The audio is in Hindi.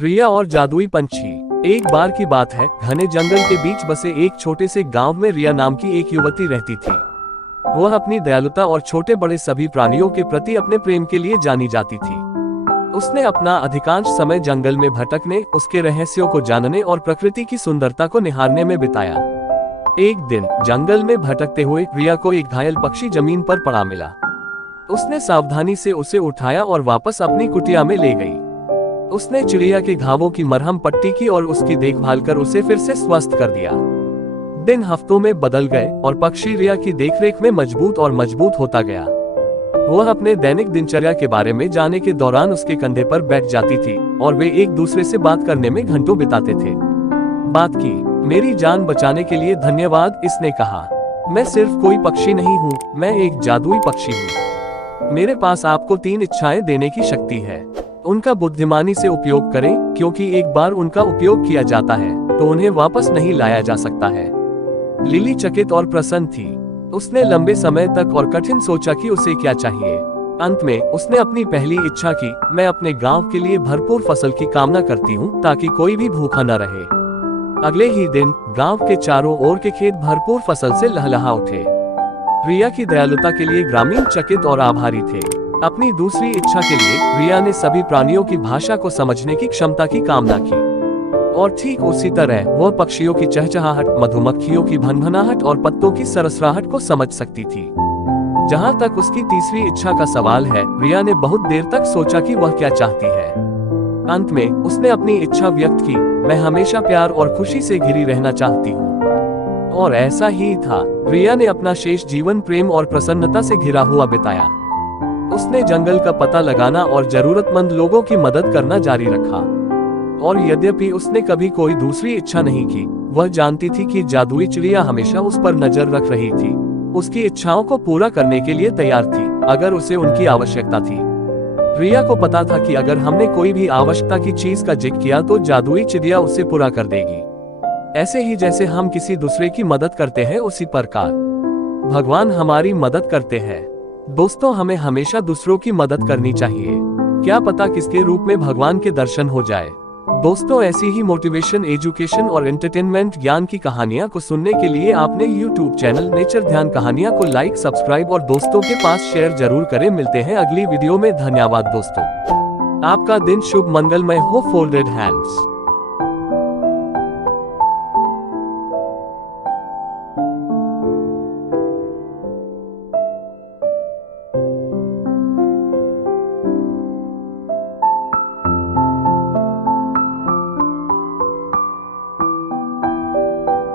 रिया और जादुई पंछी। एक बार की बात है, घने जंगल के बीच बसे एक छोटे से गांव में रिया नाम की एक युवती रहती थी। वह अपनी दयालुता और छोटे बड़े सभी प्राणियों के प्रति अपने प्रेम के लिए जानी जाती थी। उसने अपना अधिकांश समय जंगल में भटकने, उसके रहस्यों को जानने और प्रकृति की सुंदरता को निहारने में बिताया। एक दिन जंगल में भटकते हुए रिया को एक घायल पक्षी जमीन पर पड़ा मिला। उसने सावधानी से उसे उठाया और वापस अपनी कुटिया में ले गई। उसने चिड़िया के घावों की मरहम पट्टी की और उसकी देखभाल कर उसे फिर से स्वस्थ कर दिया। दिन हफ्तों में बदल गए और पक्षी रिया की देखरेख में मजबूत और मजबूत होता गया। वह अपने दैनिक दिनचर्या के बारे में जानने के दौरान उसके कंधे पर बैठ जाती थी और वे एक दूसरे से बात करने में घंटों बिताते थे। बात की, मेरी जान बचाने के लिए धन्यवाद, इसने कहा। मैं सिर्फ कोई पक्षी नहीं हूँ, मैं एक जादुई पक्षी हूँ। मेरे पास आपको 3 इच्छाएं देने की शक्ति है। उनका बुद्धिमानी से उपयोग करें, क्योंकि एक बार उनका उपयोग किया जाता है तो उन्हें वापस नहीं लाया जा सकता है। लिली चकित और प्रसन्न थी। उसने लंबे समय तक और कठिन सोचा कि उसे क्या चाहिए। अंत में उसने अपनी पहली इच्छा की, मैं अपने गांव के लिए भरपूर फसल की कामना करती हूँ ताकि कोई भी भूखा न रहे। अगले ही दिन गांव के चारों ओर के खेत भरपूर फसल से लहलहा उठे। रिया की दयालुता के लिए ग्रामीण चकित और आभारी थे। अपनी दूसरी इच्छा के लिए रिया ने सभी प्राणियों की भाषा को समझने की क्षमता की कामना की और ठीक उसी तरह वह पक्षियों की चहचहाहट, मधुमक्खियों की भनभनाहट और पत्तों की सरसराहट को समझ सकती थी। जहां तक उसकी तीसरी इच्छा का सवाल है, रिया ने बहुत देर तक सोचा कि वह क्या चाहती है। अंत में उसने अपनी इच्छा व्यक्त की, मैं हमेशा प्यार और खुशी से घिरी रहना चाहती हूँ। और ऐसा ही था। रिया ने अपना शेष जीवन प्रेम और प्रसन्नता से घिरा हुआ बिताया। उसने जंगल का पता लगाना और जरूरतमंद लोगों की मदद करना जारी रखा। और यद्यपि उसने कभी कोई दूसरी इच्छा नहीं की, वह जानती थी कि जादुई चिड़िया हमेशा उस पर नजर रख रही थी, उसकी इच्छाओं को पूरा करने के लिए तैयार थी अगर उसे उनकी आवश्यकता थी। रिया को पता था कि अगर हमने कोई भी आवश्यकता की चीज का जिक्र किया तो जादुई चिड़िया उसे पूरा कर देगी। ऐसे ही जैसे हम किसी दूसरे की मदद करते हैं, उसी प्रकार भगवान हमारी मदद करते हैं। दोस्तों, हमें हमेशा दूसरों की मदद करनी चाहिए। क्या पता किसके रूप में भगवान के दर्शन हो जाए। दोस्तों, ऐसी ही मोटिवेशन, एजुकेशन और एंटरटेनमेंट ज्ञान की कहानियां को सुनने के लिए आपने यूट्यूब चैनल नेचर ध्यान कहानियां को लाइक, सब्सक्राइब और दोस्तों के पास शेयर जरूर करें। मिलते हैं अगली वीडियो में। धन्यवाद दोस्तों। आपका दिन शुभ मंगलमय हो। Folded hands.